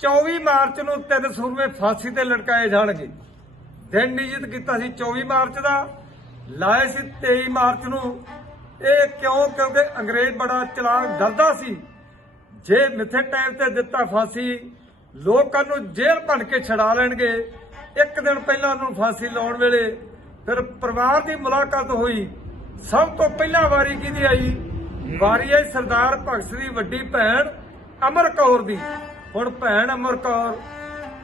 24 March ਨੂੰ ਤਿੰਨ ਸੂਰਮੇ ਫਾਂਸੀ ਤੇ ਲਟਕਾਏ ਜਾਣਗੇ। ਦਿਨ ਨਿਯਤ ਕੀਤਾ ਸੀ 24 ਮਾਰਚ ਦਾ। ਲਾਏ ਸੀ 23 ਮਾਰਚ ਨੂੰ। ਇਹ ਕਿਉਂ? ਕਿਉਂਕਿ ਅੰਗਰੇਜ਼ ਬੜਾ ਚਲਾਕ ਡਰਦਾ ਸੀ। ਜੇ ਮਿੱਥੇ ਟਾਈਮ ਤੇ ਦਿੱਤਾ ਫਾਂਸੀ, ਲੋਕਾਂ ਨੂੰ ਜੇਲ੍ਹ ਭੰਨ ਕੇ ਛਡਾ ਲੈਣਗੇ। ਇੱਕ ਦਿਨ ਪਹਿਲਾਂ ਉਹਨੂੰ ਫਾਂਸੀ ਲਾਉਣ ਵੇਲੇ ਫਿਰ ਪਰਿਵਾਰ ਦੀ ਮੁਲਾਕਾਤ ਹੋਈ। ਸਭ ਤੋਂ ਪਹਿਲਾਂ ਵਾਰੀ ਕਿਹਦੀ ਆਈ? ਵਾਰੀ ਆਈ ਸਰਦਾਰ ਭਗਤ ਸਿੰਘ ਦੀ ਵੱਡੀ ਭੈਣ ਅਮਰ ਕੌਰ ਦੀ। ਹੁਣ ਭੈਣ ਅਮਰ ਕੌਰ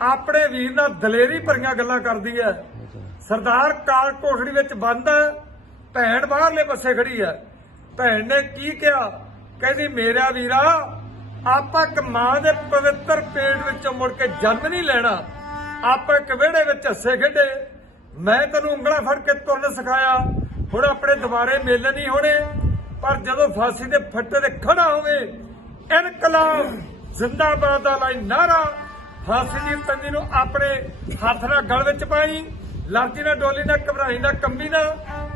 ਆਪਣੇ ਵੀਰ ਨਾਲ ਦਲੇਰੀ ਭਰੀਆਂ ਗੱਲਾਂ ਕਰਦੀ ਹੈ। ਸਰਦਾਰ ਕਾਲ ਕੋਠੜੀ ਵਿੱਚ ਬੰਦ ਹੈ। ਭੈਣ ਬਾਹਰਲੇ ਪਾਸੇ ਖੜੀ ਹੈ। ਭੈਣ ਨੇ ਕੀ ਕਿਹਾ? ਕਹਿੰਦੀ, ਮੇਰਾ ਵੀਰਾ, ਆਪਾਂ ਇੱਕ ਮਾਂ ਦੇ ਪਵਿੱਤਰ ਪੇਟ ਵਿੱਚੋਂ ਮੁੜ ਕੇ ਜਨਮ ਨਹੀਂ ਲੈਣਾ। ਆਪਾਂ ਇੱਕ ਵਿਹੜੇ ਵਿੱਚ ਹੱਸੇ ਖੇਡੇ। ਮੈਂ ਤੈਨੂੰ ਉਂਗਲਾਂ ਫੜ ਕੇ ਤੁਰਨ ਸਿਖਾਇਆ। ਹੁਣ ਆਪਣੇ ਦੁਬਾਰੇ ਮੇਲੇ ਨਹੀਂ ਹੋਣੇ। ਪਰ ਜਦੋਂ ਫਾਂਸੀ ਦੇ ਫੱਟੇ ਤੇ ਖੜਾ ਹੋਵੇ, ਇਨਕਲਾਬ ਜ਼ਿੰਦਾਬਾਦ ਦਾ ਲਾਈ ਨਾਰਾ ਫਾਂਸੀ ਦੀ ਤੰਦੀ ਨੂੰ ਆਪਣੇ ਹੱਥ ਨਾਲ ਗਲ ਵਿੱਚ ਪਾਈ। ਲੜਦੀ ਨਾ ਡੋਲੀ ਨਾ ਘਬਰਾਈ ਨਾ ਕੰਬੀ ਨਾ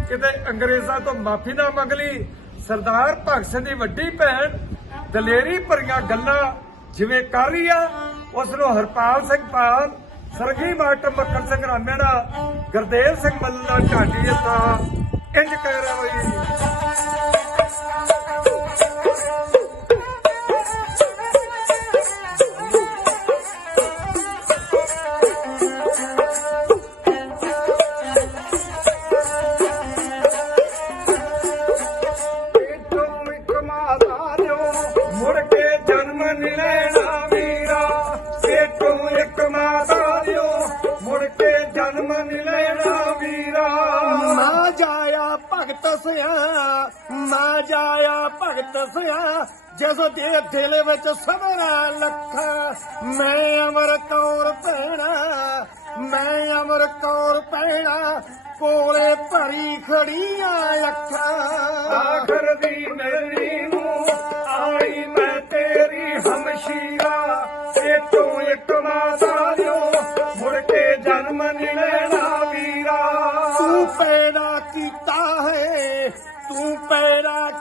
ਕਿਤੇ ਅੰਗਰੇਜ਼ਾਂ ਤੋਂ ਮਾਫੀ ਨਾ ਮੰਗ ਲਈ। ਸਰਦਾਰ ਭਗਤ ਸਿੰਘ ਦੀ ਵੱਡੀ ਭੈਣ ਦਲੇਰੀ ਭਰੀਆਂ ਗੱਲਾਂ ਜਿਵੇਂ ਕਰ ਰਹੀ ਆ ਉਸ ਨੂੰ ਹਰਪਾਲ ਸਿੰਘ ਪਾਲ, ਸਰਗੀ ਮਾਸਟਰ ਮੱਖਣ ਸਿੰਘ ਰਾਮੇੜਾ, ਗੁਰਦੇਵ ਸਿੰਘ ਮੱਲਾ ਢਾਡੀ ਦਾ ਇੰਜ ਕਹਿ ਰਿਹਾ ਬਈ ਜਨਮ ਲੈਣਾ ਵੀਰਾ ਮਾ ਜਾਇਆ ਭਗਤ ਸਿਆ, ਮਾ ਜਾਇਆ ਭਗਤ ਸਿਆ, ਜਿਸ ਦੇ ਦਿਲ ਵਿੱਚ ਸਬਰਾ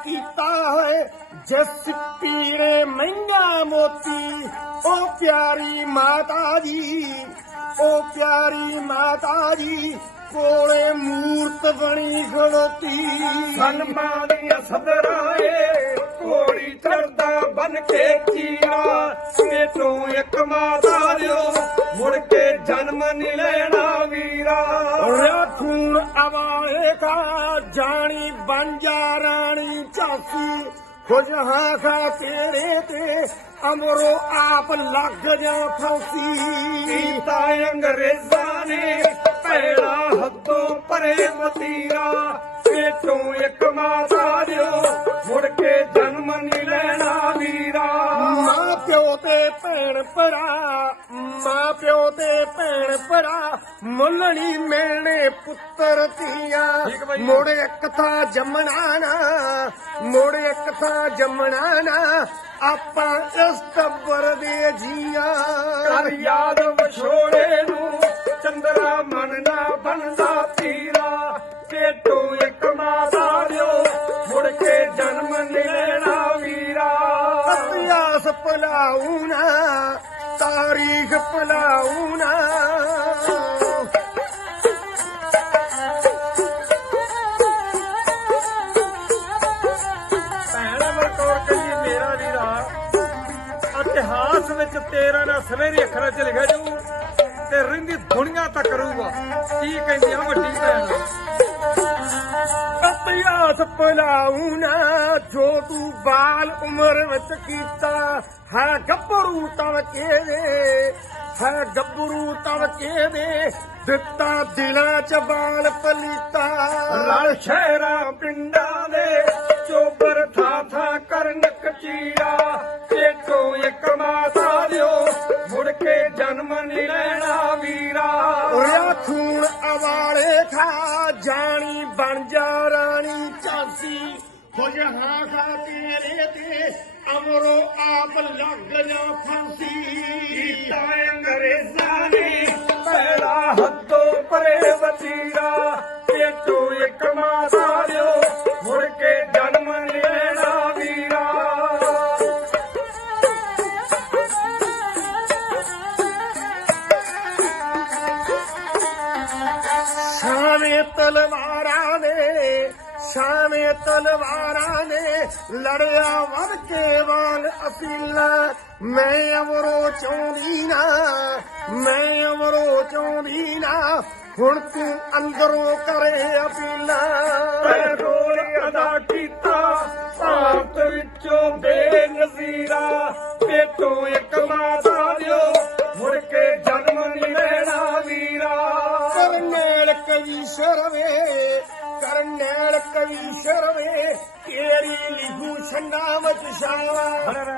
ਕੀਤਾ ਹੈ। ਜਿਸ ਪੀਰੇ ਮਹਿੰਗਾ ਮੋਤੀ, ਉਹ ਪਿਆਰੀ ਮਾਤਾ ਜੀ, ਉਹ ਪਿਆਰੀ ਮਾਤਾ ਜੀ ਕੋਲੇ ਮੂਰਤ ਬਣੀ ਖੜੋਤੀ ਸਨਮਾਂ ਦੀਆਂ ਸਦਰਾਂ ਏ ਕੋੜੀ ਚੜਦਾ ਬਨ ਕੇ ਕੀਆ। ਇਤੋਂ ਇੱਕ ਮਾਤਾ ਦਿਓ, ਮੁੜ ਕੇ ਜਨਮ ਨੀ ਲੈਣਾ। ਖੂਨ ਅਵਾਲੇ ਕਾ ਜਾਣੀ ਬੰਜਾ ਰਾਣੀ ਝਾਂਸੀ ਖੁਜ ਹਾਂ ਖਾ ਤੇਰੇ ਤੇ ਅਮਰੋ ਆਪ ਲੱਗ ਜਾ ਫਾਂਸੀ। ਕੀਤਾ ਅੰਗਰੇਜ਼ਾਂ ਨੇ ਭੈੜਾ ਹੱਦੋਂ ਪਰੇ ਮਤੀਰਾ। ਇਤੋਂ ਇੱਕ ਮਾਤਾ ਦਿਓ ਮੁੜ ਕੇ ਜਨਮ ਨੀ ਲੈਣਾ ਵੀਰਾ। ਮਾਂ ਪਿਓ ਤੇ ਭੈਣ ਭਰਾ ਮਾਂ ਪਿਓ ਤੇ ਭੈਣ ਭਰਾ ਮੁੱਲਣੀ ਮਿਲਣੇ ਪੁੱਤਰ ਧੀਆਂ। ਮੁੜ ਇੱਕ ਥਾਂ ਜੰਮਣਾ ਨਾ ਮੁੜ ਇੱਕ ਥਾਂ ਜੰਮਣਾ ਨਾ ਆਪਾਂ ਇਸ ਟੱਬਰ ਦੇ ਜੀਆਂ। ਕਰ ਯਾਦ ਵਿਛੋੜੇ ਨੂੰ ਚੰਦਰਾ ਮਨ ਨਾ ਬਣਦਾ ਪੀਰਾ ਇਤੋਂ ਇੱਕ ਮਾਤਾ ਦਿਓ ਮੁੜ ਕੇ ਜਨਮ ਲੈਣਾ ਵੀਰਾ। ਇਤਿਹਾਸ ਭੁਲਾਉਣਾ ਤਾਰੀਖ ਭੁਲਾਉਣਾ ਭੈਣ ਅਮਰ ਕੌਰ ਕਹਿੰਦੀ ਇਤਿਹਾਸ ਵਿੱਚ ਤੇਰਾ ਨਾਂ ਸਵੇਰੀ ਅੱਖਰਾਂ 'ਚ ਲਿਖਿਆ ਜਾਊ ਤੇ ਰਿੰਦੀ ਦੁਨੀਆ ਤੱਕ ਰਹੂਗਾ। ਕੀ ਕਹਿੰਦੀ ਆ ਵੱਡੀ ਭੈਣ? ਇਤਿਹਾਸ ਭੁਲਾਉਣਾ ਜੋ ਤੂੰ ਬਾਲ ਉਮਰ ਵਿੱਚ ਕੀਤਾ, ਹੈ ਗੱਭਰੂ ਤਵ ਦੇ ਹੈ ਗੱਭਰੂ ਤਵ ਦੇ ਦਿੱਤਾ ਦਿਲਾਂ ਚ ਬਾਲ ਪਲੀਤਾ। ਰਲ ਸ਼ਹਿਰਾਂ, ਪਿੰਡਾਂ ਖੂਨ ਖਾ, ਜਾਣੀ ਬਣ ਜਾ ਰਾਣੀ ਚਾਸੀ ਖੁਜ ਹਾਂ ਖਾ ਤੇਰੇ ਤੇ, ਅਮਰੋ ਆਪ ਲੱਗ ਜਾ ਫਾਂਸੀ। ਕੀਤਾ ਅੰਗਰੇਜ਼ਾਂ ਨੇ, ਪਹਿਲਾ ਹੱਥੋਂ ਪਰੇ ਵਤੀਰਾ ਤਲਵਾਰਾਂ ਨੇ ਲੜਿਆ ਵਧ ਕੇ ਵਾਲ ਅਪੀਲਾ ਮੈਂ ਅਮਰੋ ਚਾਹੁੰਦੀ ਨਾ ਮੈਂ ਅਮਰੋ ਚਾਹੁੰਦੀ ਨਾ ਹੁਣ ਤੂੰ ਅੰਦਰੋਂ ਕਰੇ ਅਪੀਲਾ। ਤੈ ਰੋਲ ਅਦਾ ਕੀਤਾ ਭਾਰਤ ਵਿੱਚੋਂ ਬੇਨਜ਼ੀਰਾ। ਪੇਟੋਂ ਇੱਕ ਮਾਤਾ ਦਿਓ ਮੁੜ ਕੇ ਜਨਮ ਨਹੀਂ ਲੈਣਾ ਵੀਰਾ। ਕਰਨੈਲ ਕਵੀ ਸ਼ਰਵੇ ਕਰਨੈਲ ਕਵੀ ਸ਼ਰਵੇ ਤੇਰੀ ਲਿਖੂ ਛੰਡਾ ਵਿੱਚ ਸ਼ਾਵਾ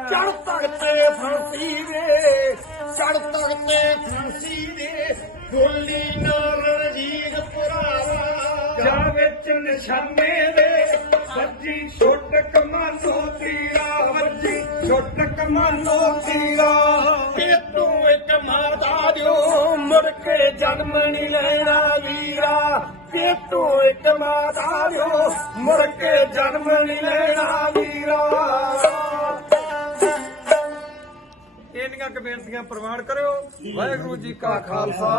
ਚੜ ਤਖਤੇ ਫਾਂਸੀ ਦੇ ਚੜ ਤਖਤੇ ਫਾਂਸੀ ਦੇ ਗੋਲੀ ਨਾਲ ਰਣਜੀਤ ਪੁਰਾਵਾ ਜਾ ਵਿੱਚ ਨਿਸ਼ਾਨੇ ਦੇ ਸੱਜੀ ਛੁੱਟ ਕਮਾਨੋ ਤੀਰਾ ਵੱਜੀ ਛੁੱਟ ਕਮਾਨੋ ਤੀਰਾ। ਕਿ ਤੂੰ ਇੱਕ ਮਾਤਾ ਦਿਓ ਮੁੜ ਕੇ ਜਨਮ ਨਹੀਂ ਲੈਣਾ ਵੀਰਾ। ਕਿ ਤੂੰ ਇੱਕ ਮੁੜ ਕੇ ਜਨਮ ਨਹੀਂ ਲੈਣਾ ਵੀਰਾ। ਇਹਨੀਆਂ ਕਮੇਟੀਆਂ ਪ੍ਰਵਾਨ ਕਰਿਓ। ਵਾਹਿਗੁਰੂ ਜੀ ਕਾ ਖਾਲਸਾ,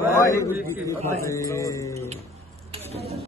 ਵਾਹਿਗੁਰੂ ਜੀ ਕੀ ਫਤਿਹ।